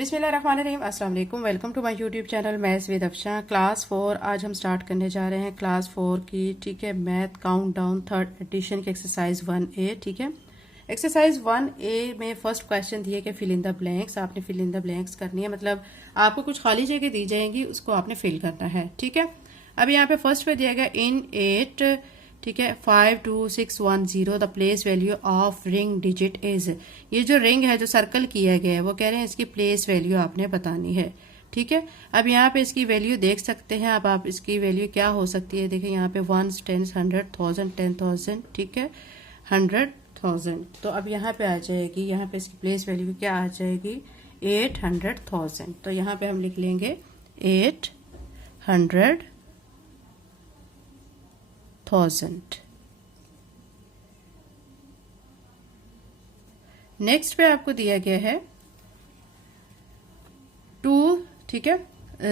बिस्मिल्लाहिर्रहमानिर्रहीम, अस्सलाम वालेकुम। Welcome to my YouTube channel maths with Afsha. Class 4 आज हम स्टार्ट करने जा रहे हैं क्लास 4 की, ठीक है। Math count down third edition की एक्सरसाइज 1A, ठीक है। एक्सरसाइज 1A में फर्स्ट क्वेश्चन दिए कि फिल इन द ब्लैंक्स। आपने फिल इन द ब्लैंक्स करनी है, मतलब आपको कुछ खाली जगह दी जाएंगी, उसको आपने फिल करना है, ठीक है। अब यहाँ पे फर्स्ट पे दिया गया इन 8, ठीक है, 52610 the place value of ring digit is. ये जो रिंग है, जो सर्कल किया गया है, वो कह रहे हैं इसकी प्लेस वैल्यू आपने बतानी है, ठीक है। अब यहाँ पे इसकी वैल्यू देख सकते हैं। अब आप इसकी वैल्यू क्या हो सकती है, देखिए यहाँ पे 1, 10, 100, 1000, 10,000, ठीक है, 100,000। तो अब यहाँ पे आ जाएगी, यहाँ पे इसकी प्लेस वैल्यू क्या आ जाएगी, 800,000। तो यहाँ पे हम लिख लेंगे 800,000। नेक्स्ट पे आपको दिया गया है 2, ठीक है,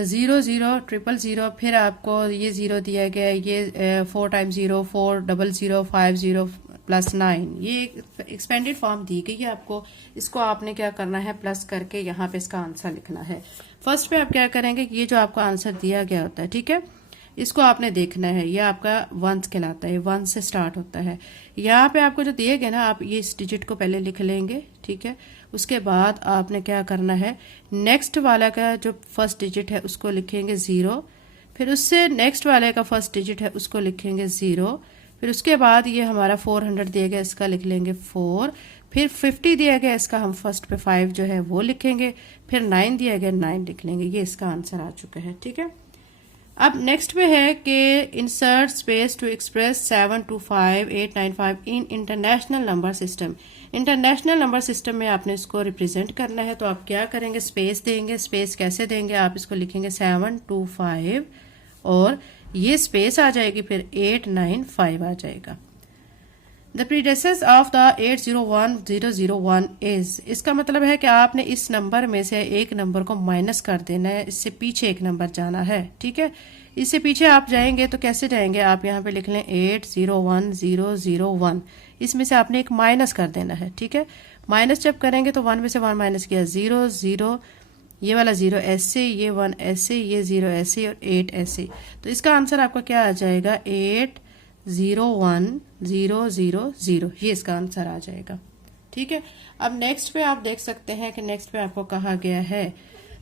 00,000, फिर आपको ये 0 दिया गया है, ये 4 टाइम्स 0, 400,50 प्लस 9, ये एक्सपेंडेड फॉर्म दी गई है आपको। इसको आपने क्या करना है, प्लस करके यहाँ पे इसका आंसर लिखना है। फर्स्ट पे आप क्या करेंगे, ये जो आपको आंसर दिया गया होता है, ठीक है, इसको आपने देखना है। ये आपका 1 कहलाता है, 1 से स्टार्ट होता है। यहाँ पे आपको जो दिए गए ना, आप ये इस डिजिट को पहले लिख लेंगे, ठीक है। उसके बाद आपने क्या करना है, नेक्स्ट वाला का जो फर्स्ट डिजिट है उसको लिखेंगे 0, फिर उससे नेक्स्ट वाले का फर्स्ट डिजिट है उसको लिखेंगे 0, फिर उसके बाद ये हमारा 400 दिया गया, इसका लिख लेंगे 4, फिर 50 दिया गया, इसका हम फर्स्ट पे 5 जो है वो लिखेंगे, फिर 9 दिया गया, 9 लिख लेंगे। ये इसका आंसर आ चुका है, ठीक है। अब नेक्स्ट पे है कि insert space to express 725,895 in international number system. International number system में आपने इसको रिप्रेजेंट करना है, तो आप क्या करेंगे, स्पेस देंगे। स्पेस कैसे देंगे, आप इसको लिखेंगे 725 और ये स्पेस आ जाएगी, फिर 895 आ जाएगा। द प्रीडेसेस ऑफ द 801001 इज, इसका मतलब है कि आपने इस नंबर में से एक नंबर को माइनस कर देना है, इससे पीछे एक नंबर जाना है, ठीक है। इससे पीछे आप जाएंगे तो कैसे जाएंगे, आप यहाँ पे लिख लें 801001, इसमें से आपने एक माइनस कर देना है, ठीक है। माइनस जब करेंगे तो 1 में से 1 माइनस किया, 0 0, ये वाला 0 ऐसे, ये 1 ऐसे, ये 0 ऐसे और 8 ऐसे। तो इसका आंसर आपका क्या आ जाएगा, 801,000, ये इसका आंसर आ जाएगा, ठीक है। अब नेक्स्ट पे आप देख सकते हैं कि नेक्स्ट पे आपको कहा गया है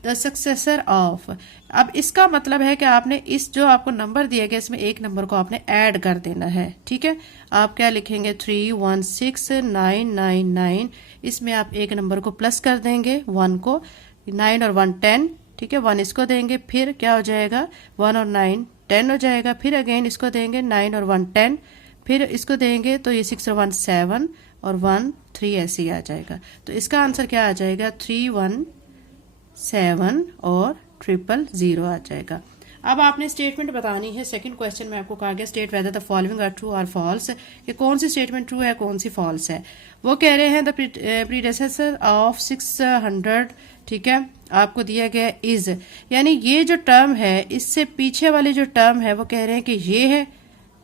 द सक्सेसर ऑफ। अब इसका मतलब है कि आपने इस जो आपको नंबर दिया गया, इसमें एक नंबर को आपने ऐड कर देना है, ठीक है। आप क्या लिखेंगे, 316999, इसमें आप एक नंबर को प्लस कर देंगे, 1 को, 9 और 1 10, ठीक है, 1 इसको देंगे, फिर क्या हो जाएगा, 1 और 9 10 हो जाएगा, फिर अगेन इसको देंगे 9 और 1 10, फिर इसको देंगे तो ये 6 और 1 7 और 1 3 ऐसे ही आ जाएगा। तो इसका आंसर क्या आ जाएगा, 317 और 000 आ जाएगा। अब आपने स्टेटमेंट बतानी है। सेकंड क्वेश्चन में आपको कहा गया state whether the following are true और फॉल्स, कि कौन सी स्टेटमेंट ट्रू है, कौन सी फॉल्स है। वो कह रहे हैं द प्रीडेसेसर ऑफ 600, ठीक है, आपको दिया गया इज, यानी ये जो टर्म है, इससे पीछे वाली जो टर्म है वो कह रहे हैं कि ये है,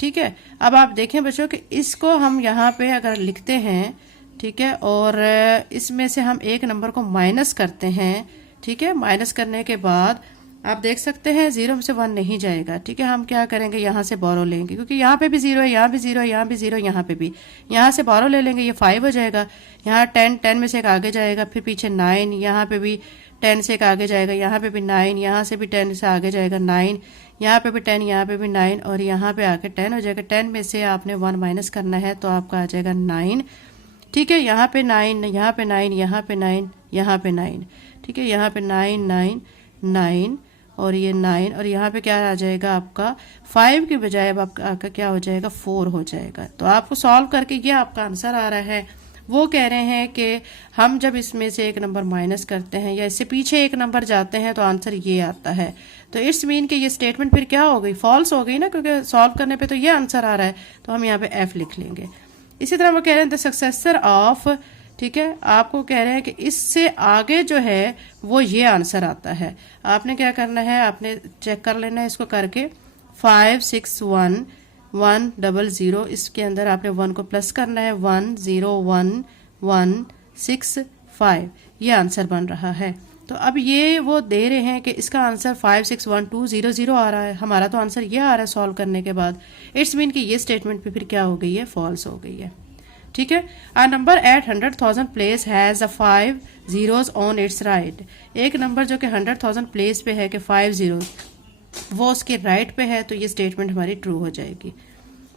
ठीक है। अब आप देखें बच्चों कि इसको हम यहाँ पे अगर लिखते हैं, ठीक है, और इसमें से हम एक नंबर को माइनस करते हैं, ठीक है। माइनस करने के बाद आप देख सकते हैं 0 में से 1 नहीं जाएगा, ठीक है। हम क्या करेंगे, यहाँ से बोरो लेंगे, क्योंकि यहाँ पे भी 0 है, यहाँ भी 0 है, यहाँ भी 0, यहाँ पे भी, यहाँ से बोरो ले लेंगे, ये 5 हो जाएगा। यहाँ 10 में से एक आगे जाएगा, फिर पीछे 9, यहाँ पे भी 10 से एक आगे जाएगा, यहाँ पे भी 9, यहाँ से भी 10 से आगे जाएगा 9, यहाँ पे भी 10, यहाँ पे भी 9 और यहाँ पे आके 10 हो जाएगा। 10 में से आपने 1 माइनस करना है, तो आपका आ जाएगा 9, ठीक है। यहाँ पे 9, यहाँ पे 9, यहाँ पे 9, यहाँ पे 9, ठीक है, यहाँ पे 9 9 9 और ये 9 और यहाँ पे क्या आ जाएगा, आपका 5 की बजाय अब आपका क्या हो जाएगा, 4 हो जाएगा। तो आपको सॉल्व करके ये आपका आंसर आ रहा है। वो कह रहे हैं कि हम जब इसमें से एक नंबर माइनस करते हैं या इससे पीछे एक नंबर जाते हैं तो आंसर ये आता है। तो इट्स मीन कि ये स्टेटमेंट फिर क्या हो गई, फॉल्स हो गई ना, क्योंकि सॉल्व करने पे तो ये आंसर आ रहा है, तो हम यहाँ पे एफ लिख लेंगे। इसी तरह वो कह रहे हैं द सक्सेसर ऑफ, ठीक है, आपको कह रहे हैं कि इससे आगे जो है वो ये आंसर आता है। आपने क्या करना है, आपने चेक कर लेना है इसको करके, 561100, इसके अंदर आपने 1 को प्लस करना है, 101165, ये आंसर बन रहा है। तो अब ये वो दे रहे हैं कि इसका आंसर 561200 आ रहा है, हमारा तो आंसर ये आ रहा है सॉल्व करने के बाद। इट्स मीन कि ये स्टेटमेंट पे फिर क्या हो गई है, फॉल्स हो गई है। ठीक है। A number at 100,000 place has a 5 zeros on its right. एक नंबर जो कि 100,000 प्लेस पे है कि 5 zeros, वो उसके राइट पे है, तो ये स्टेटमेंट हमारी ट्रू हो जाएगी।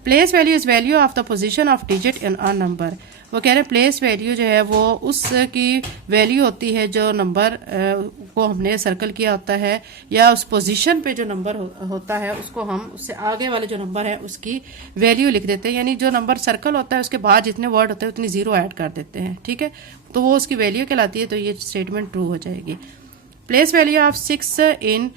Place value is value of the position of digit in a number. वो कह रहे हैं प्लेस वैल्यू जो है वो उसकी वैल्यू होती है जो नंबर को हमने सर्कल किया होता है, या उस पोजीशन पे जो नंबर होता है उसको हम उससे आगे वाले जो नंबर है उसकी वैल्यू लिख देते हैं। यानी जो नंबर सर्कल होता है उसके बाद जितने वर्ड होते हैं उतनी जीरो ऐड कर देते हैं। ठीक है, तो वो उसकी वैल्यू कहलाती है, तो ये स्टेटमेंट ट्रू हो जाएगी। प्लेस वैल्यू ऑफ 6 इन,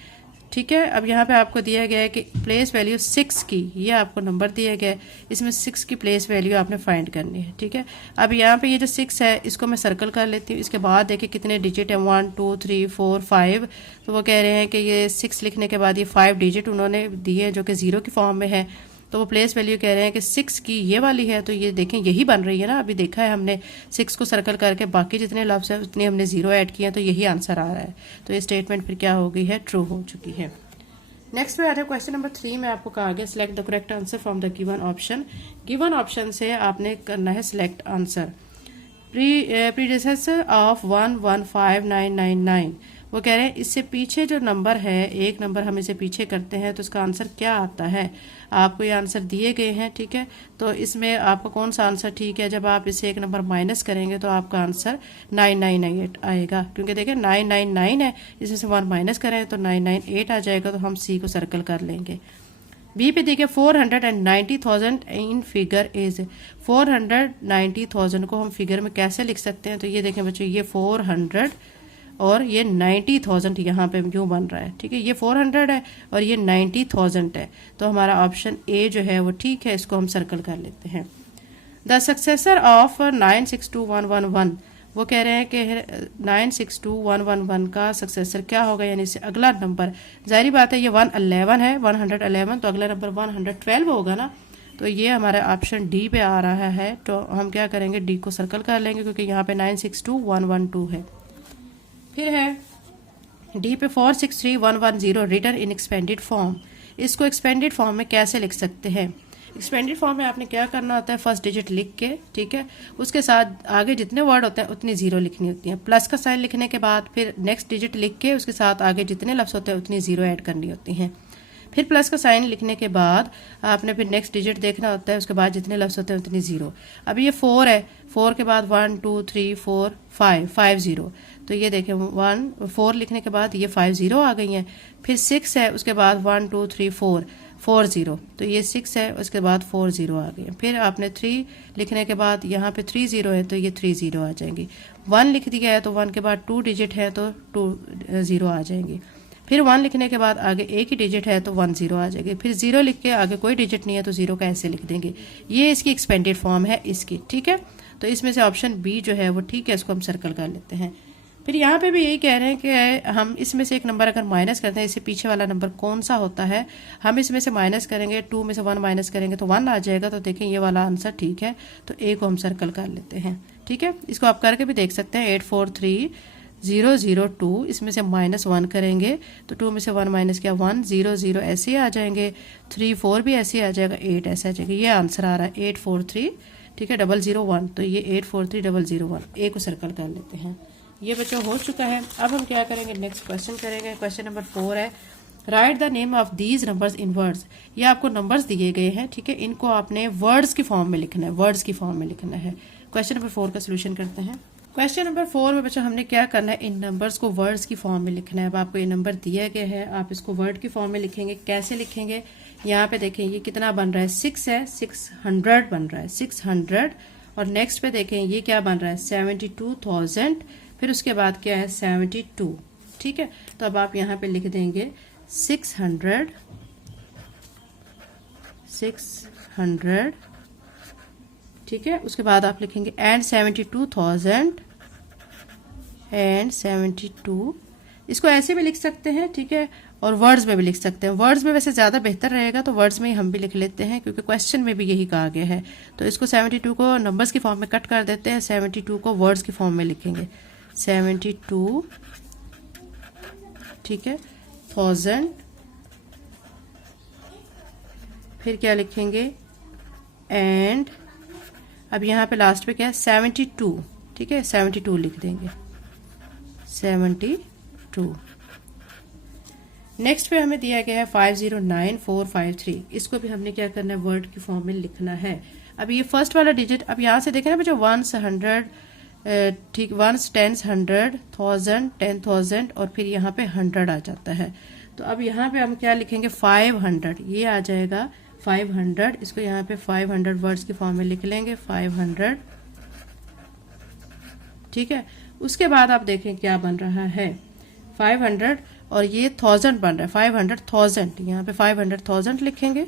ठीक है, अब यहाँ पे आपको दिया गया है कि प्लेस वैल्यू 6 की, ये आपको नंबर दिया गया है, इसमें 6 की प्लेस वैल्यू आपने फाइंड करनी है। ठीक है, अब यहाँ पे ये जो 6 है इसको मैं सर्कल कर लेती हूँ। इसके बाद देखिए कितने डिजिट है, 1 2 3 4 5। तो वो कह रहे हैं कि ये 6 लिखने के बाद ये 5 डिजिट उन्होंने दिए हैं जो कि 0 की फॉर्म में है। तो वो प्लेस वैल्यू कह रहे हैं कि 6 की ये वाली है, तो ये देखें यही बन रही है ना, अभी देखा है हमने 6 को सर्कल करके बाकी जितने लफ्ज़ है उतने हमने 0 ऐड किया, तो यही आंसर आ रहा है। तो ये स्टेटमेंट फिर क्या हो गई है, ट्रू हो चुकी है। नेक्स्ट पे आ रहा है क्वेश्चन नंबर 3 में आपको कहा गया select the correct answer from the given option. Given option से आपने करना है सिलेक्ट आंसर। प्रीडिसेसर ऑफ 115999, वो कह रहे हैं इससे पीछे जो नंबर है, एक नंबर हम इसे पीछे करते हैं तो इसका आंसर क्या आता है। आपको ये आंसर दिए गए हैं। ठीक है, तो इसमें आपका कौन सा आंसर ठीक है, जब आप इसे एक नंबर माइनस करेंगे तो आपका आंसर 9998 आएगा, क्योंकि देखिए 999 है, इसमें से 1 माइनस करें तो 998 आ जाएगा, तो हम सी को सर्कल कर लेंगे। बी पे देखिए 490,000 इन फिगर इज, 490,000 को हम फिगर में कैसे लिख सकते हैं, तो ये देखें बच्चों, ये 400 और ये 90,000 यहाँ पे यूँ बन रहा है। ठीक है, ये 400 है और ये 90,000 है, तो हमारा ऑप्शन ए जो है वो ठीक है, इसको हम सर्कल कर लेते हैं। द सक्सेसर ऑफ 962111, वो कह रहे हैं कि 962111 का सक्सेसर क्या होगा, यानी इससे अगला नंबर, जाहिर बात है ये 111 है, 111, तो अगला नंबर 112 होगा ना, तो ये हमारा ऑप्शन डी पे आ रहा है। तो हम क्या करेंगे, डी को सर्कल कर लेंगे, क्योंकि यहाँ पे 962112 है। फिर है डी पे 463110 रिटन इन एक्सपेंडेड फॉर्म। इसको एक्सपेंडेड फॉर्म में कैसे लिख सकते हैं। एक्सपेंडेड फॉर्म में आपने क्या करना होता है, फर्स्ट डिजिट लिख के, ठीक है, उसके साथ आगे जितने वर्ड होते हैं उतनी जीरो लिखनी होती है। प्लस का साइन लिखने के बाद फिर नेक्स्ट डिजिट लिख के उसके साथ आगे जितने लफ्ज़ होते हैं उतनी जीरो ऐड करनी होती हैं। फिर प्लस का साइन लिखने के बाद आपने फिर नेक्स्ट डिजिट देखना होता है, उसके बाद जितने लफ्ज़ होते हैं उतनी जीरो। अभी ये 4 है, 4 के बाद 1 2 3 4 5 0, तो ये देखें 4 लिखने के बाद ये 5 0 आ गई हैं। फिर 6 है, उसके बाद 1 2 3 4 0, तो ये 6 है, उसके बाद 4 0 आ गए। फिर आपने 3 लिखने के बाद यहाँ पे 3 0 है, तो ये 3 0 आ जाएंगी। 1 लिख दिया है, तो 1 के बाद 2 डिजिट है, तो 2 0 आ जाएंगी। फिर 1 लिखने के बाद आगे एक ही डिजिट है, तो 1 0 आ जाएगी। फिर 0 लिख के आगे कोई डिजिट नहीं है, तो 0 का ऐसे लिख देंगे। ये इसकी एक्सपेंडेड फॉर्म है इसकी। ठीक है, तो इसमें से ऑप्शन बी जो है वो ठीक है, इसको हम सर्कल कर लेते हैं। फिर यहाँ पे भी यही कह रहे हैं कि हम इसमें से एक नंबर अगर माइनस करते हैं, इससे पीछे वाला नंबर कौन सा होता है, हम इसमें से माइनस करेंगे, 2 में से 1 माइनस करेंगे तो 1 आ जाएगा। तो देखें ये वाला आंसर ठीक है, तो ए को हम सर्कल कर लेते हैं। ठीक है, इसको आप करके भी देख सकते हैं। 843002, इसमें से -1 करेंगे तो 2 में से 1 माइनस किया 1 0 0 ऐसे ही आ जाएंगे। 3 4 भी ऐसे ही आ जाएगा, 8 ऐसे आ जाएगा। ये आंसर आ रहा है 843, ठीक है, 001, तो ये 843001, ए को सर्कल कर लेते हैं। ये बच्चों हो चुका है। अब हम क्या करेंगे, नेक्स्ट क्वेश्चन करेंगे। क्वेश्चन नंबर 4 है, right the name of these numbers in words. ये आपको नंबर्स दिए गए हैं, ठीक है, इनको आपने वर्ड्स की फॉर्म में लिखना है, वर्ड्स की फॉर्म में लिखना है। क्वेश्चन नंबर 4 का सोल्यूशन करते हैं। क्वेश्चन नंबर 4 में बच्चों हमने क्या करना है, इन नंबर्स को वर्ड्स की फॉर्म में लिखना है। अब आपको ये नंबर दिया गया है, आप इसको वर्ड की फॉर्म में लिखेंगे। कैसे लिखेंगे, यहाँ पे देखें ये कितना बन रहा है, 6 है, 600 बन रहा है, 600। और नेक्स्ट पे देखें ये क्या बन रहा है, 72,000। फिर उसके बाद क्या है, 72। ठीक है, तो अब आप यहाँ पे लिख देंगे 600, ठीक है। उसके बाद आप लिखेंगे एंड 72,000 एंड 72। इसको ऐसे भी लिख सकते हैं, ठीक है, और वर्ड्स में भी लिख सकते हैं। वर्ड्स में वैसे ज़्यादा बेहतर रहेगा, तो वर्ड्स में ही हम भी लिख लेते हैं, क्योंकि क्वेश्चन में भी यही कहा गया है। तो इसको 72 को नंबर्स की फॉर्म में कट कर देते हैं, 72 को वर्ड्स की फॉर्म में लिखेंगे। 72 ठीक है, 1000, फिर क्या लिखेंगे एंड अब यहाँ पे लास्ट पे क्या है 72, ठीक है 72 लिख देंगे 72। नेक्स्ट पे हमें दिया गया है 509453, इसको भी हमने क्या करना है वर्ड की फॉर्म में लिखना है। अब ये फर्स्ट वाला डिजिट, अब यहाँ से देखें ना बच्चों 1s 100, ठीक 1s 10s 100, 1000 10,000 और फिर यहाँ पे 100 आ जाता है। तो अब यहाँ पे हम क्या लिखेंगे 500, ये आ जाएगा 500, इसको यहाँ पे 500 वर्ड्स की फॉर्म में लिख लेंगे 500, ठीक है। उसके बाद आप देखें क्या बन रहा है 500 और ये 1000 बन रहा है 500,000, यहाँ पे 500,000 लिखेंगे,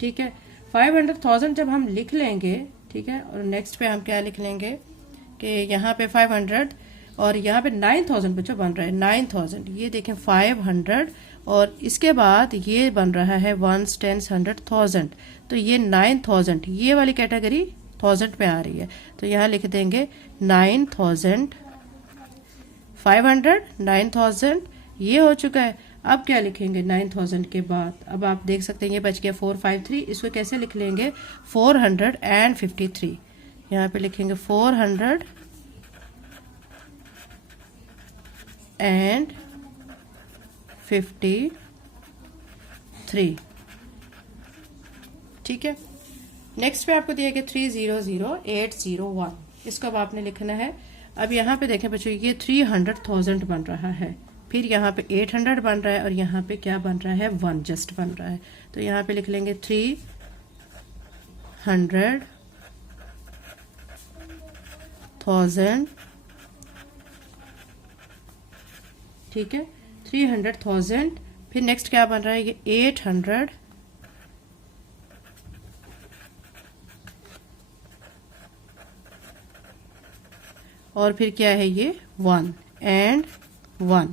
ठीक है। 500,000 जब हम लिख लेंगे, ठीक है, और नेक्स्ट पे हम क्या लिख लेंगे कि यहाँ पे 500 और यहाँ पे 9000 बच्चों बन रहा है 9000, ये देखें 500 और इसके बाद ये बन रहा है 1s 10s 100,000, तो ये 9000 ये वाली कैटेगरी 1000 पे आ रही है, तो यहाँ लिख देंगे 9000, 500 9000 ये हो चुका है। अब क्या लिखेंगे 9000 के बाद, अब आप देख सकते हैं ये बच गया 453, इसको कैसे लिख लेंगे 453, यहाँ पे लिखेंगे 453, ठीक है। नेक्स्ट पे आपको दिया गया 300801, इसको अब आपने लिखना है। अब यहाँ पे देखें बच्चों ये 300,000 बन रहा है, फिर यहाँ पे 800 बन रहा है और यहाँ पे क्या बन रहा है 1 जस्ट बन रहा है, तो यहाँ पे लिख लेंगे 300,000, ठीक है 300,000, फिर नेक्स्ट क्या बन रहा है ये 800, और फिर क्या है ये 1 एंड 1।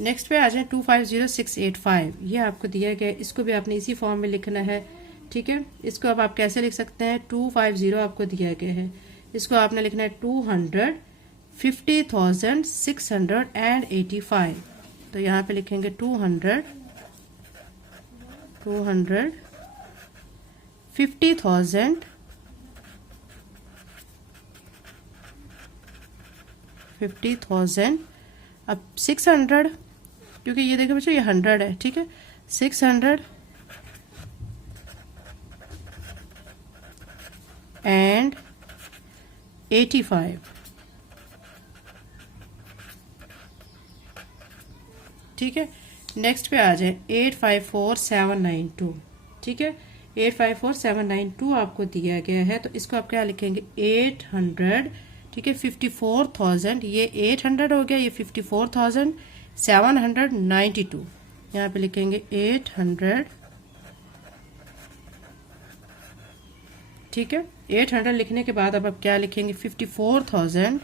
नेक्स्ट पे आ जाए 250685, ये आपको दिया गया है, इसको भी आपने इसी फॉर्म में लिखना है, ठीक है। इसको अब आप कैसे लिख सकते हैं 250 आपको दिया गया है, इसको आपने लिखना है 250,685, तो यहाँ पे लिखेंगे 250,000 50,000, अब 600 क्योंकि ये देखो बच्चों ये 100 है, ठीक है 600 एंड 85, ठीक है। नेक्स्ट पे आ जाए 854792, ठीक है 854792 आपको दिया गया है, तो इसको आप क्या लिखेंगे 800, ठीक है 54,000, ये 800 हो गया, ये 54,792, यहाँ पे लिखेंगे 800, ठीक है 800 लिखने के बाद अब आप क्या लिखेंगे 54,000,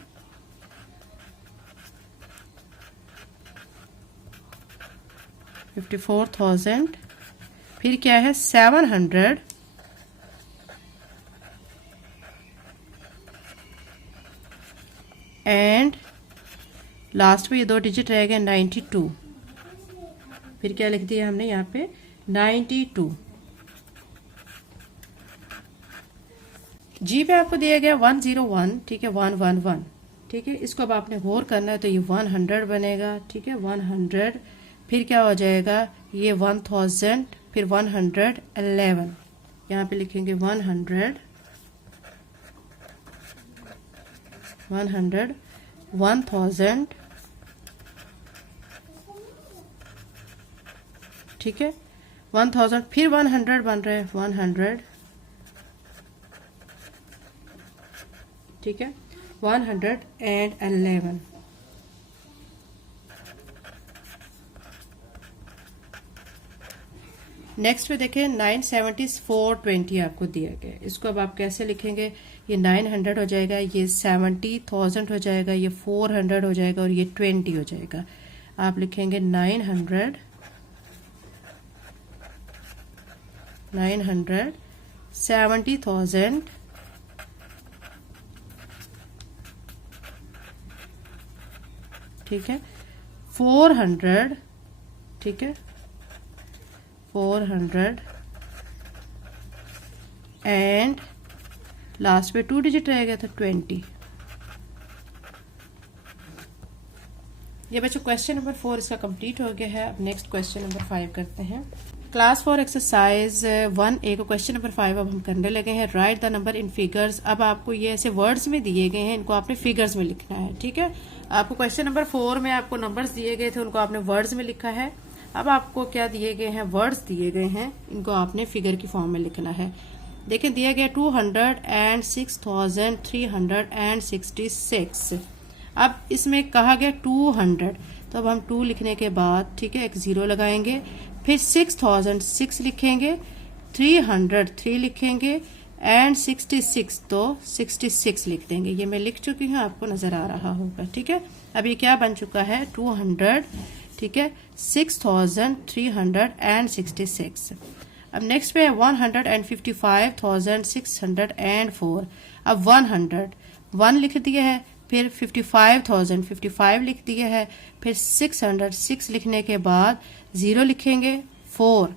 फिर क्या है 700 एंड लास्ट में ये 2 डिजिट रह गए 92, फिर क्या लिख दिया हमने यहाँ पे 92। जी पे आपको दिया गया 101, ठीक है 111, ठीक है। इसको अब आपने गौर करना है, तो ये 100 बनेगा, ठीक है 100, फिर क्या हो जाएगा ये 1000, फिर 111, यहाँ पे लिखेंगे 100 1000 ठीक है 1000, फिर 100 बन रहे हैं 100, ठीक है 111। नेक्स्ट पे देखें 97420 आपको दिया गया है, इसको अब आप कैसे लिखेंगे, ये 900 हो जाएगा, ये 70,000 हो जाएगा, ये 400 हो जाएगा और ये 20 हो जाएगा। आप लिखेंगे 900 70,000 ठीक है, 400, ठीक है, 400 एंड लास्ट पे 2 डिजिट रह गया था 20। ये बच्चों क्वेश्चन नंबर 4 इसका कंप्लीट हो गया है। अब नेक्स्ट क्वेश्चन नंबर 5 करते हैं। क्लास 4 एक्सरसाइज 1A को क्वेश्चन नंबर 5 अब हम करने लगे हैं। Right the number in figures. अब आपको ये ऐसे वर्ड्स में दिए गए हैं, इनको आपने फिगर्स में लिखना है, ठीक है। आपको क्वेश्चन नंबर 4 में आपको नंबर्स दिए गए थे, उनको आपने वर्ड्स में लिखा है। अब आपको क्या दिए गए हैं, वर्ड्स दिए गए हैं, इनको आपने फिगर की फॉर्म में लिखना है। देखिए दिया गया 206,366। अब इसमें कहा गया 200, तो अब हम 2 लिखने के बाद, ठीक है, एक 0 लगाएंगे, फिर 6006 लिखेंगे, 303 लिखेंगे एंड 66, तो 66 लिख देंगे। ये मैं लिख चुकी हूँ, आपको नजर आ रहा होगा, ठीक है। अब ये क्या बन चुका है, 200, ठीक है, 6366। अब नेक्स्ट पे 155,604। अब 1 लिख दिया है, फिर 55,055 लिख दिया है, फिर 606 लिखने के बाद 0 लिखेंगे, 4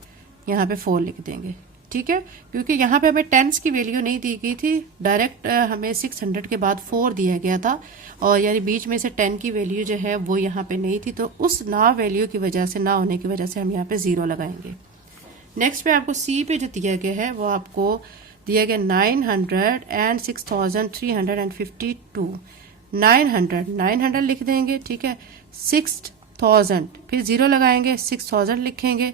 यहाँ पे 4 लिख देंगे, ठीक है। क्योंकि यहाँ पे हमें टेंस की वैल्यू नहीं दी गई थी, डायरेक्ट हमें 600 के बाद 4 दिया गया था, और यानी बीच में से 10 की वैल्यू जो है वो यहाँ पे नहीं थी, तो उस ना वैल्यू की वजह से, ना होने की वजह से हम यहाँ पे 0 लगाएंगे। नेक्स्ट पे आपको सी पे जो दिया गया है वो आपको दिया गया 906,352। 900 लिख देंगे, ठीक है, 6000 फिर 0 लगाएंगे, 6000 लिखेंगे,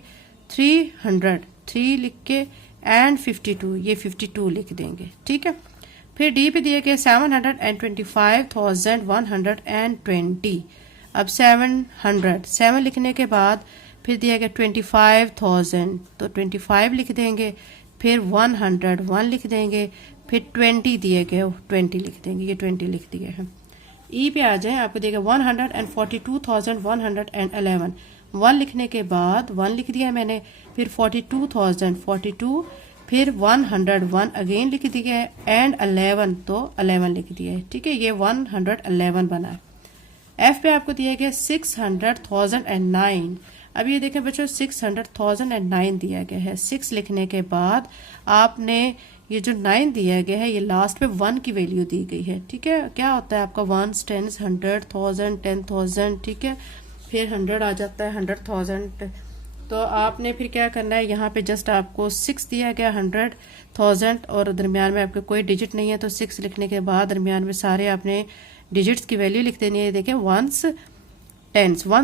300 लिख के एंड 52, ये 52 लिख देंगे, ठीक है। फिर डी पे दिया गया 725,120। अब 7 लिखने के बाद फिर दिया गया 25,000, तो 25 लिख देंगे, फिर 101 लिख देंगे, फिर 20 दिए गए, 20 लिख देंगे, ये 20 लिख दिए हैं। ई पे आ जाए, आपको देगा 142,111। 1 लिखने के बाद 1 लिख दिया मैंने, फिर 42,042, फिर 101 अगेन लिख दिया है एंड 11, तो 11 लिख दिया है, ठीक है, ये 111 बना है। एफ पे आपको दिया गया 600,009। अब ये देखें बच्चों 600,009 दिया गया है। 6 लिखने के बाद आपने ये जो 9 दिया गया है, ये लास्ट पे 1 की वैल्यू दी गई है, ठीक है। क्या होता है आपका 1, 10, 100, 1000, 10,000, ठीक है, फिर 100 आ जाता है, 100,000। तो आपने फिर क्या करना है, यहाँ पे जस्ट आपको 6 दिया गया, 100,000, और दरमियान में आपके कोई डिजिट नहीं है, तो 6 लिखने के बाद दरमियान में सारे आपने डिजिट्स की वैल्यू लिख देनी है। देखें 1s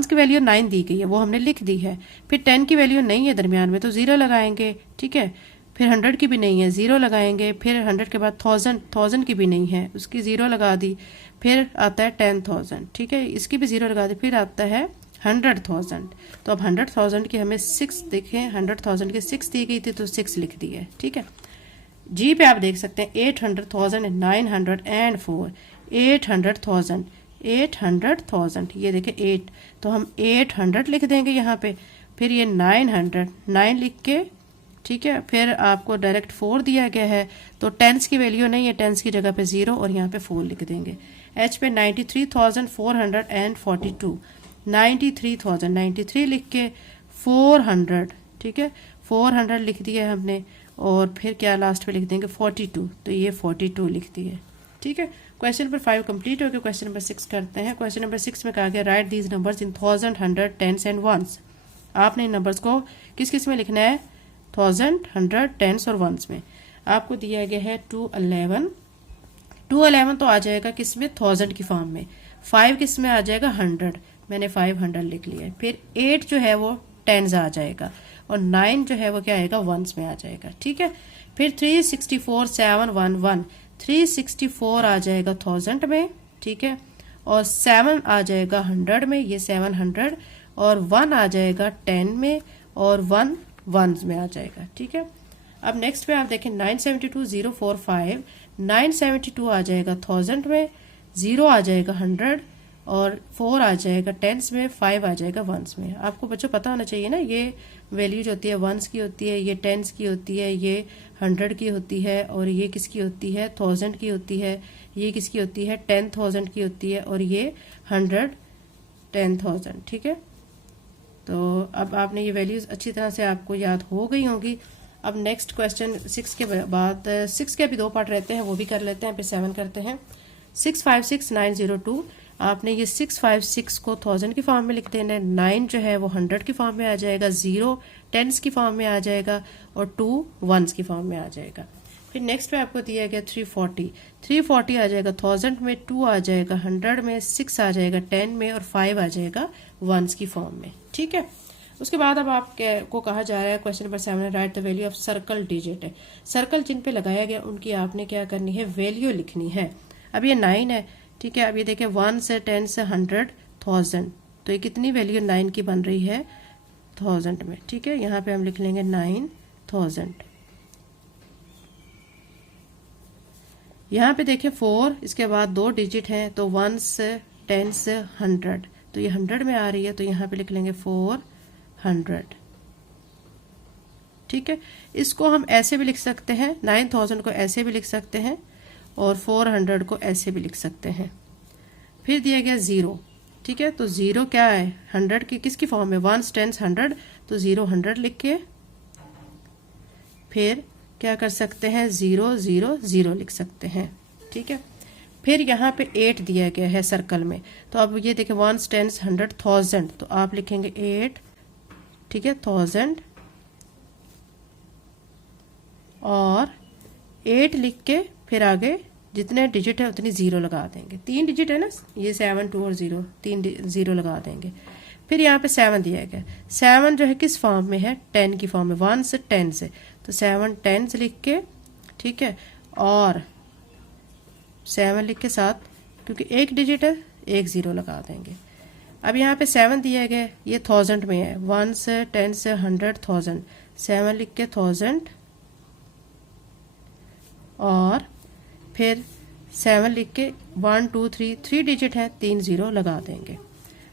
की वैल्यू 9 दी गई है, वो हमने लिख दी है। फिर 10 की वैल्यू नहीं है दरमियान में, तो 0 लगाएंगे, ठीक है। फिर 100 की भी नहीं है, 0 लगाएंगे। फिर 100 के बाद 1000 की भी नहीं है, उसकी 0 लगा दी। फिर आता है 10,000, ठीक है, इसकी भी 0 लगा दी। फिर आता है 100,000, तो अब 100,000 की हमें 6 देखें, 100,000 की 6 दी गई थी, तो 6 लिख दी है, ठीक है। जी पे आप देख सकते हैं 800,904। 800,000 ये देखें 8, तो हम 800 लिख देंगे यहाँ पे। फिर ये 9 लिख के, ठीक है, फिर आपको डायरेक्ट 4 दिया गया है, तो 10s की वैल्यू नहीं है, 10s की जगह पे 0 और यहाँ पे 4 लिख देंगे। एच पे 93,442। 93 लिख के 400, ठीक है, 400 लिख दिया हमने, और फिर क्या लास्ट पे लिख देंगे 42, तो ये 42 लिख दिए, ठीक है। क्वेश्चन नंबर 5 कंप्लीट हो गया। क्वेश्चन नंबर 6 करते हैं। क्वेश्चन नंबर 6 में कहा गया right these numbers in 1000, 100, 10s and 1s। आपने इन नंबर्स को किस में लिखना है, 1000, 100, 10s और 1s में। आपको दिया गया है 211 तो आ जाएगा किस में, 1000 की फॉर्म में। 5 किस में आ जाएगा, 100, मैंने 500 लिख लिया है। फिर 8 जो है वो 10s आ जाएगा, और 9 जो है वो क्या आएगा, 1s में आ जाएगा, ठीक है। फिर 364,711, 364 आ जाएगा 1000 में, ठीक है, और 7 आ जाएगा 100 में, ये 700, और 1 आ जाएगा 10 में, और 1 1s में आ जाएगा, ठीक है। अब नेक्स्ट पे आप देखें 972,045। 972 आ जाएगा 1000 में, 0 आ जाएगा 100, और 4 आ जाएगा 10s में, 5 आ जाएगा 1s में। आपको बच्चों पता होना चाहिए ना, ये वैल्यू जो होती है 1s की होती है, ये 10s की होती है, ये 100 की होती है, और ये किसकी होती है, 1000 की होती है, ये किसकी होती है, 10,000 की होती है, और ये 100 10,000। ठीक है, तो अब आपने ये वैल्यूज़ अच्छी तरह से आपको याद हो गई होंगी। अब नेक्स्ट क्वेश्चन 6 के बाद 6 के भी 2 पार्ट रहते हैं, वो भी कर लेते हैं, फिर 7 करते हैं। 656902, आपने ये 656 को 1000 की फॉर्म में लिख देना है। 9 जो है वो 100 की फॉर्म में आ जाएगा, 0 10s की फॉर्म में आ जाएगा और 2 1s की फॉर्म में आ जाएगा। फिर नेक्स्ट पे आपको दिया गया 340 आ जाएगा 1000 में, 2 आ जाएगा 100 में, 6 आ जाएगा 10 में और 5 आ जाएगा 1s की फॉर्म में। ठीक है, उसके बाद अब आपको कहा जा रहा है question number 7, right the value of circle digit है। सर्कल जिन पे लगाया गया उनकी आपने क्या करनी है, वैल्यू लिखनी है। अब ये 9 है, ठीक है, अब ये देखें 1 से 10 से 100 1000, तो ये कितनी वैल्यू 9 की बन रही है 1000 में। ठीक है, यहाँ पे हम लिख लेंगे 9000। यहाँ पे देखें 4, इसके बाद 2 डिजिट हैं, तो 1 से 10 से 100, तो ये 100 में आ रही है, तो यहाँ पे लिख लेंगे 400। ठीक है, इसको हम ऐसे भी लिख सकते हैं, 9000 को ऐसे भी लिख सकते हैं और 400 को ऐसे भी लिख सकते हैं। फिर दिया गया 0, ठीक है, तो 0 क्या है, 100 की किसकी फॉर्म में, 1 10 100, तो 0 100 लिख के फिर क्या कर सकते हैं, 0 0 0 लिख सकते हैं। ठीक है, फिर यहाँ पे 8 दिया गया है सर्कल में, तो अब ये देखें 1 10 100 1000, तो आप लिखेंगे 8, ठीक है, 1000 और 8 लिख के फिर आगे जितने डिजिट है उतनी 0 लगा देंगे। 3 डिजिट है ना, ये 7 2 और 0, 3 0 लगा देंगे। फिर यहाँ पे 7 दिया गया, 7 जो है किस फॉर्म में है, 10 की फॉर्म में, 1 से 10 से, तो 7 10 लिख के, ठीक है, और 7 लिख के साथ, क्योंकि एक डिजिट है, एक 0 लगा देंगे। अब यहाँ पे 7 दिया गया, ये 1000 में है, 1 से 10 से 100 1000, 7 लिख के 1000 और फिर 7 लिख के 1 2 3 3 डिजिट है, 3 0 लगा देंगे।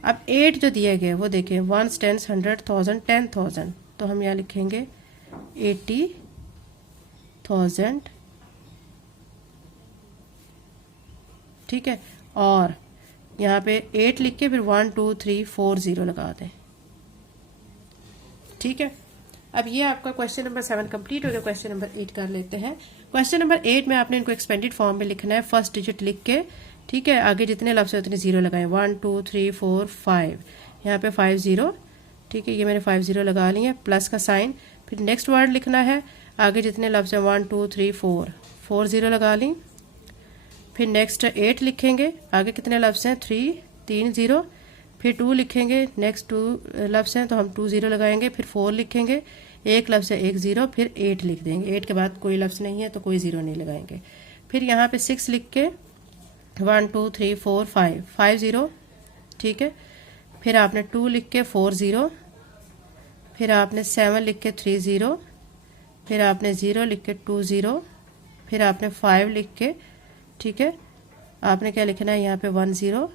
अब 8 जो दिया गया वो देखें 1 10 100 1000 10,000, तो हम यहाँ लिखेंगे 80,000। ठीक है, और यहाँ पे 8 लिख के फिर 1 2 3 4 0 लगा दें। ठीक है, अब ये आपका क्वेश्चन नंबर 7 कंप्लीट हो गया। क्वेश्चन नंबर 8 कर लेते हैं। क्वेश्चन नंबर 8 में आपने इनको एक्सपेंडेड फॉर्म में लिखना है, फर्स्ट डिजिट लिख के, ठीक है, आगे जितने लफ्ज़ है उतने 0 लगाएं, 1 2 3 4 5, यहाँ पे 5 0, ठीक है, ये मैंने 5 0 लगा ली है, प्लस का साइन। फिर नेक्स्ट वर्ड लिखना है, आगे जितने लफ्ज़ हैं 1 2 3 4 0 लगा ली। फिर नेक्स्ट 8 लिखेंगे, आगे कितने लफ्ज़ हैं, 3 0। फिर 2 लिखेंगे, नेक्स्ट 2 लफ्ज़ हैं तो हम 2 0 लगाएंगे। फिर 4 लिखेंगे, एक लफ्ज़ है 1 0, फिर 8 लिख देंगे, 8 के बाद कोई लफ्ज़ नहीं है तो कोई 0 नहीं लगाएंगे। फिर यहाँ पे 6 लिख के 1 2 3 4 5 0, ठीक है। फिर आपने 2 लिख के 4 0, फिर आपने 7 लिख के 3 0, फिर आपने 0 लिख के 2 0, फिर आपने 5 लिख के, ठीक है, आपने क्या लिखना है यहाँ पे 1 0,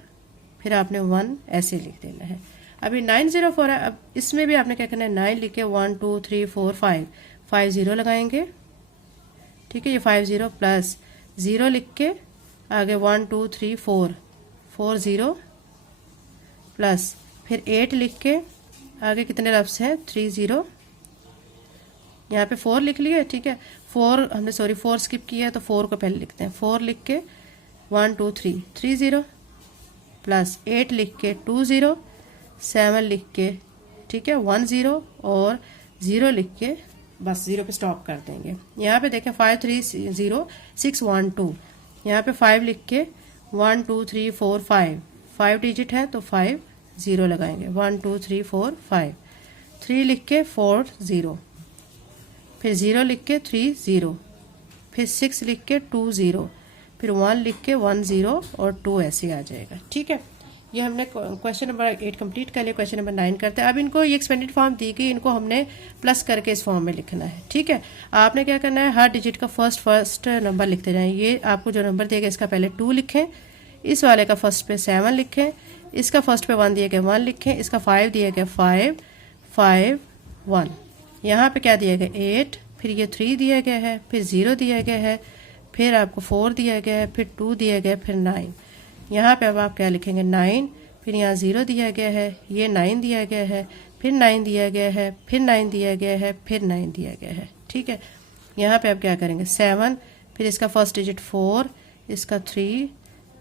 फिर आपने 1 ऐसे लिख देना है। अभी 904 है, अब इसमें भी आपने क्या करना है, 9 लिख के 1 2 3 4 5 0 लगाएंगे, ठीक है, ये 5 0 प्लस 0 लिख के आगे 1 2 3 4 0 प्लस फिर 8 लिख के आगे कितने लफ्ज़ हैं, 3 0, यहाँ पे 4 लिख लिया, ठीक है, 4 हमने 4 स्किप किया है तो 4 को पहले लिखते हैं, 4 लिख के 1 2 3 0 प्लस 8 लिख के 2 0, 7 लिख के, ठीक है, 1 0 और 0 लिख के बस 0 पे स्टॉप कर देंगे। यहाँ पे देखें 5 3 0 6 1 2, यहाँ पे 5 लिख के 1 2 3 4 5 डिजिट है तो 5 0 लगाएंगे, 1 2 3 4 5, 3 लिख के 4 0, फिर 0 लिख के 3 0, फिर 6 लिख के 2 0, फिर 1 लिख के 1 0 और 2 ऐसे आ जाएगा। ठीक है, ये हमने क्वेश्चन नंबर 8 कंप्लीट कर लिया। क्वेश्चन नंबर 9 करते हैं। अब इनको ये एक्सपेंडेड फॉर्म दी गई, इनको हमने प्लस करके इस फॉर्म में लिखना है। ठीक है, आपने क्या करना है, हर डिजिट का फर्स्ट नंबर लिखते जाएं। ये आपको जो नंबर देगा इसका पहले 2 लिखें, इस वाले का फर्स्ट पे 7 लिखें, इसका फर्स्ट पे 1 दिया गया 1 लिखें, इसका 5 दिया गया 5 5 1, यहाँ पे क्या दिया गया 8, फिर ये 3 दिया गया है, फिर 0 दिया गया है, फिर आपको 4 दिया गया है, फिर 2 दिया गया, फिर 9। यहाँ पे अब आप क्या लिखेंगे 9, फिर यहाँ 0 दिया गया है, ये 9 दिया गया है, फिर 9 दिया गया है, फिर 9 दिया गया है, फिर 9 दिया गया है। ठीक है, यहाँ पे आप क्या करेंगे 7, फिर इसका फर्स्ट डिजिट 4, इसका 3,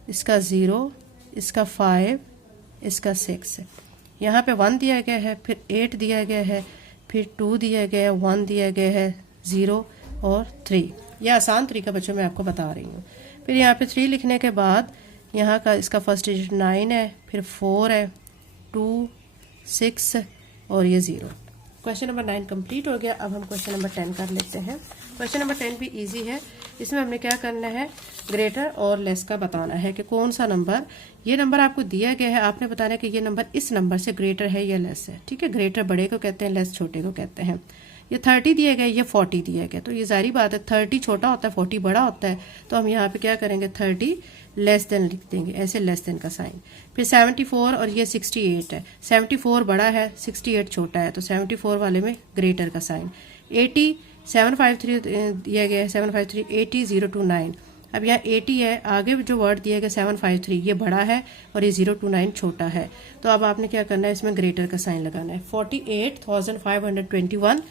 इसका 0, इसका 5, इसका 6। यहाँ पे 1 दिया गया है, फिर 8 दिया गया है, फिर 2 दिया गया है, 1 दिया गया है, 0 और 3। यह आसान तरीका बच्चों मैं आपको बता रही हूँ। फिर यहाँ पे 3 लिखने के बाद यहाँ का इसका फर्स्ट डिजिट 9 है, फिर 4 है, 2, 6 और ये 0। क्वेश्चन नंबर 9 कंप्लीट हो गया। अब हम क्वेश्चन नंबर 10 कर लेते हैं। क्वेश्चन नंबर 10 भी इजी है। इसमें हमने क्या करना है, ग्रेटर और लेस का बताना है कि कौन सा नंबर, ये नंबर आपको दिया गया है, आपने बताना है कि ये नंबर इस नंबर से ग्रेटर है या लेस है। ठीक है, ग्रेटर बड़े को कहते हैं, लेस छोटे को कहते हैं। ये 30 दिया गया, ये 40 दिया गया, तो ये जारी बात है 30 छोटा होता है, 40 बड़ा होता है, तो हम यहाँ पे क्या करेंगे 30 लेस देन लिख देंगे, ऐसे लेस देन का साइन। फिर 74 और ये 68 है, 74 बड़ा है, 68 छोटा है, तो 74 वाले में ग्रेटर का साइन। 80 753 दिया गया है, 753 80 0 to 9। अब यहाँ 80 है, आगे जो वर्ड दिया गया 753 ये बड़ा है और ये 0 to 9 छोटा है, तो अब आपने क्या करना है, इसमें ग्रेटर का साइन लगाना है। 48,521,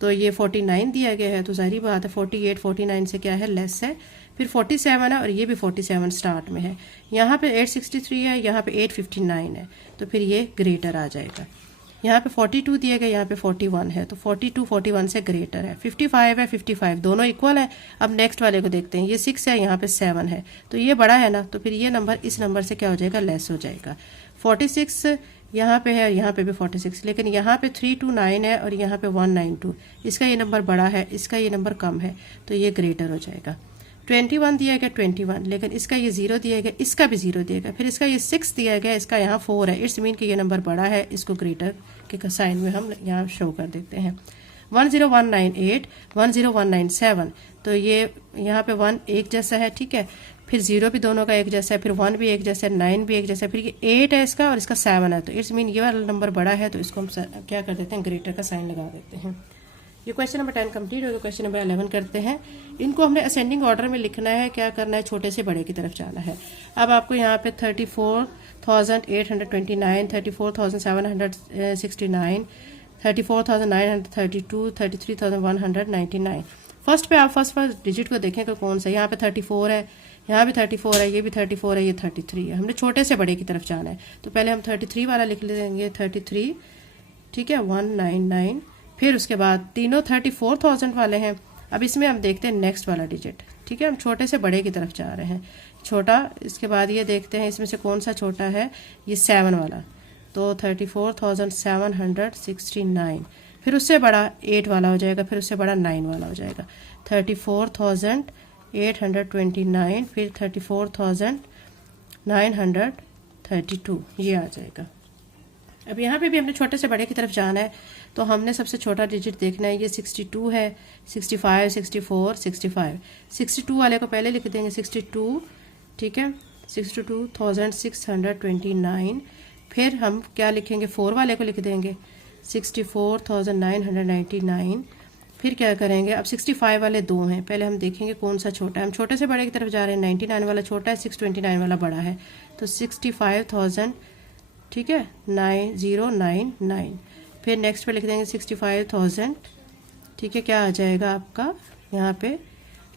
तो ये 49 दिया गया है, तो जाहिर बात है 48 49 से क्या है, लेस है। फिर 47 है और ये भी 47 स्टार्ट में है। यहाँ पे 863 है, यहाँ पे 859 है, तो फिर ये ग्रेटर आ जाएगा। यहाँ पे 42 दिया गया, यहाँ पे 41 है, तो 42 41 से ग्रेटर है। 55 है, 55 दोनों इक्वल है। अब नेक्स्ट वाले को देखते हैं, ये 6 है, यहाँ पे 7 है, तो ये बड़ा है ना, तो फिर ये नंबर इस नंबर से क्या हो जाएगा, लेस हो जाएगा। 46 यहाँ पे है, यहाँ पे भी 46, लेकिन यहाँ पे 329 है और यहाँ पे 192, इसका ये नंबर बड़ा है, इसका ये नंबर कम है, तो ये ग्रेटर हो जाएगा। 21 दिया गया 21, लेकिन इसका ये 0 दिया गया, इसका भी 0 दिया गया, फिर इसका ये 6 दिया गया, इसका यहाँ 4 है, इट्स मीन कि ये नंबर बड़ा है, इसको ग्रेटर के साइन में हम यहाँ शो कर देते हैं। 10198 10197, तो ये यहाँ पे 1 एक जैसा है, ठीक है, फिर 0 भी दोनों का एक जैसा है, फिर 1 भी एक जैसा है, 9 भी एक जैसा है, फिर ये 8 है इसका और इसका 7 है, तो इट्स मीन ये वाला नंबर बड़ा है, तो इसको हम क्या कर देते हैं, ग्रेटर का साइन लगा देते हैं। ये क्वेश्चन नंबर 10 कंप्लीट हो गया। क्वेश्चन नंबर 11 करते हैं। इनको हमने असेंडिंग ऑर्डर में लिखना है, क्या करना है, छोटे से बड़े की तरफ जाना है। अब आपको यहाँ पे 34,829, 34,769, 34,932, 33,199। फर्स्ट पे आप फर्स्ट डिजिट को देखें तो कौन सा, यहाँ पे 34 है, यहाँ भी 34 है, ये भी 34 है, ये 33 है। हमने छोटे से बड़े की तरफ जाना है, तो पहले हम 33 वाला लिख लेंगे, 33, ठीक है, 199। फिर उसके बाद तीनों 34,000 वाले हैं। अब इसमें हम देखते हैं नेक्स्ट वाला डिजिट, ठीक है, हम छोटे से बड़े की तरफ जा रहे हैं। छोटा, इसके बाद ये देखते हैं इसमें से कौन सा छोटा है, ये 7 वाला, तो 34,769। फिर उससे बड़ा 8 वाला हो जाएगा, फिर उससे बड़ा 9 वाला हो जाएगा, 34,829, फिर 34,932, ये आ जाएगा। अब यहाँ पे भी हमने छोटे से बड़े की तरफ जाना है, तो हमने सबसे छोटा डिजिट देखना है, ये 62 है, 65, 64, 65। 62 वाले को पहले लिख देंगे, 62, ठीक है, 62,629। फिर हम क्या लिखेंगे, 4 वाले को लिख देंगे, 64,999। फिर क्या करेंगे, अब 65 वाले 2 हैं, पहले हम देखेंगे कौन सा छोटा है। हम छोटे से बड़े की तरफ जा रहे हैं, 99 वाला छोटा है, 629 वाला बड़ा है, तो 65,000, ठीक है, 9099। फिर नेक्स्ट पे लिख देंगे 65,000, ठीक है, क्या आ जाएगा आपका, यहाँ पे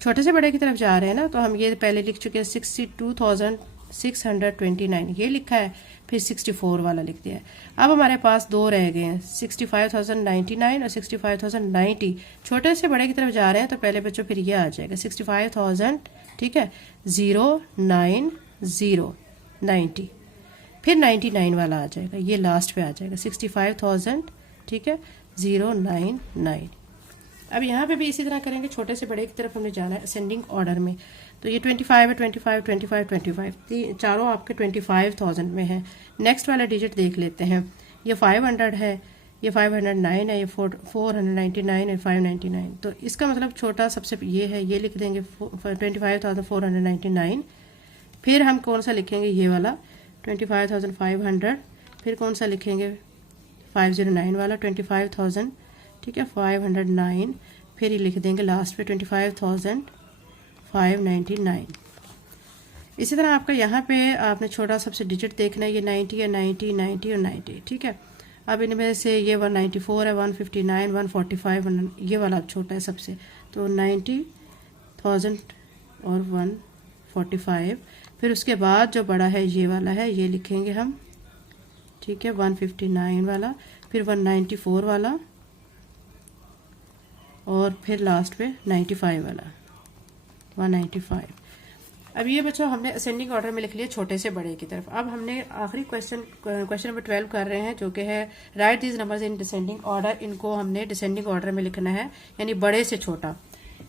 छोटे से बड़े की तरफ जा रहे हैं ना, तो हम ये पहले लिख चुके हैं 62,629, ये लिखा है, फिर 64 वाला लिख दिया है। अब हमारे पास 2 रह गए हैं, 65,099 और 65,090। छोटे से बड़े की तरफ जा रहे हैं, तो पहले बच्चों फिर ये आ जाएगा 65,000, ठीक है, 09090, फिर 99 वाला आ जाएगा, ये लास्ट पे आ जाएगा 65,000, ठीक है, 099। अब यहाँ पे भी इसी तरह करेंगे, छोटे से बड़े की तरफ हमने जाना है असेंडिंग ऑर्डर में। तो ये 25 है, 25 25 25, चारों आपके 25,000 में है। नेक्स्ट वाला डिजिट देख लेते हैं, ये 500 है, ये 509 है, ये 499 है, 599। तो इसका मतलब छोटा सबसे ये है, ये लिख देंगे 25,499। फिर हम कौन सा लिखेंगे, ये वाला 25,500। फिर कौन सा लिखेंगे, 509 वाला 25,000, ठीक है, 509। फिर ये लिख देंगे लास्ट पे 25,599। इसी तरह आपका यहाँ पे आपने छोटा सबसे डिजिट देखना है, ये 90 है, 90, 90 और 90, ठीक है। अब इनमें से ये 194 है, 159, 145, ये वाला छोटा है सबसे, तो 90,000 और 145। फिर उसके बाद जो बड़ा है ये वाला है, ये लिखेंगे हम, ठीक है, 159 वाला, फिर 194 वाला और फिर लास्ट पे 95 वाला, 195। अब ये बच्चों हमने असेंडिंग ऑर्डर में लिख लिया छोटे से बड़े की तरफ। अब हमने आखिरी क्वेश्चन नंबर 12 कर रहे हैं, जो कि है right these numbers in descending order. इनको हमने डिसेंडिंग ऑर्डर में लिखना है, यानी बड़े से छोटा।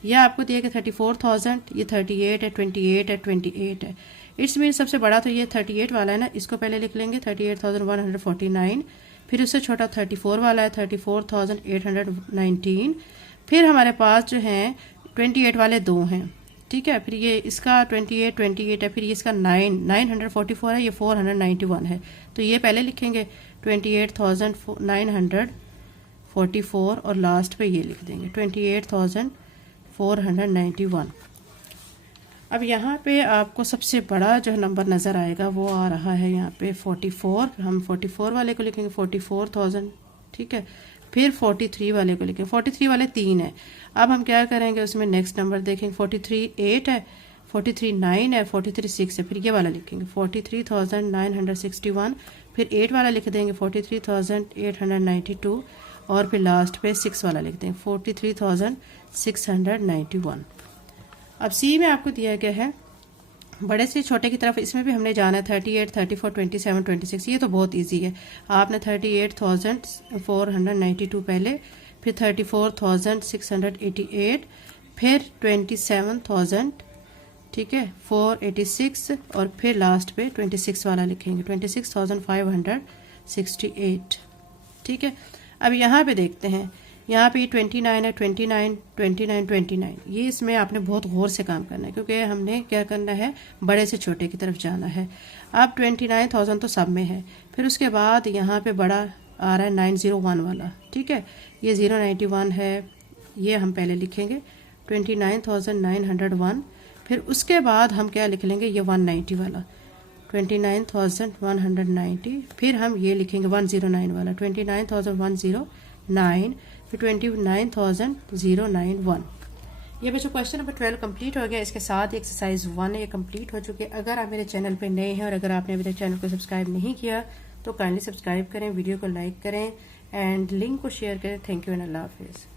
यह आपको दिया कि 34,000, ये 38 है, 28 है, 28 है। इट्स मीन सबसे बड़ा तो ये 38 वाला है ना, इसको पहले लिख लेंगे 38,149। फिर उससे छोटा 34 वाला है, 34,819। फिर हमारे पास जो है 28 वाले दो हैं, ठीक है। फिर ये इसका 28 है, फिर ये इसका 944 है, ये 491 है। तो ये पहले लिखेंगे 28,944 और लास्ट पे ये लिख देंगे 28,491। अब यहाँ पे आपको सबसे बड़ा जो नंबर नज़र आएगा वो आ रहा है यहाँ पे 44। हम 44 वाले को लिखेंगे 44,000, ठीक है। फिर 43 वाले को लिखेंगे, 43 वाले 3 है। अब हम क्या करेंगे, उसमें नेक्स्ट नंबर देखेंगे, 43 8 है, 43 9 है, 43 6 है। फिर ये वाला लिखेंगे 43,961। फिर 8 वाला लिख देंगे 43,892 और फिर लास्ट पे 6 वाला लिख देंगे 43,691। अब सी में आपको दिया गया है बड़े से छोटे की तरफ, इसमें भी हमने जाना है 38, 34, 27, 26। ये तो बहुत इजी है। आपने 38,492 पहले, फिर 34,688, फिर 27,000, ठीक है, 486 और फिर लास्ट पे 26 वाला लिखेंगे 26,568, ठीक है। अब यहाँ पे देखते हैं, यहाँ पे 29 है, 29, 29, 29। ये इसमें आपने बहुत गौर से काम करना है, क्योंकि हमने क्या करना है, बड़े से छोटे की तरफ जाना है। अब 29,000 तो सब में है। फिर उसके बाद यहाँ पे बड़ा आ रहा है 901 वाला, ठीक है, ये 091 है, ये हम पहले लिखेंगे 29,901। फिर उसके बाद हम क्या लिख लेंगे, ये 190 वाला 29,190। फिर हम ये लिखेंगे 109 वाला 29,109। फिर 29,091। ये बच्चों क्वेश्चन नंबर 12 कंप्लीट हो गया। इसके साथ एक्सरसाइज 1 ये कंप्लीट हो चुकी है। अगर आप मेरे चैनल पे नए हैं और अगर आपने अभी तक चैनल को सब्सक्राइब नहीं किया तो काइंडली सब्सक्राइब करें, वीडियो को लाइक करें एंड लिंक को शेयर करें। थैंक यू एंड अल्लाह हाफिज़।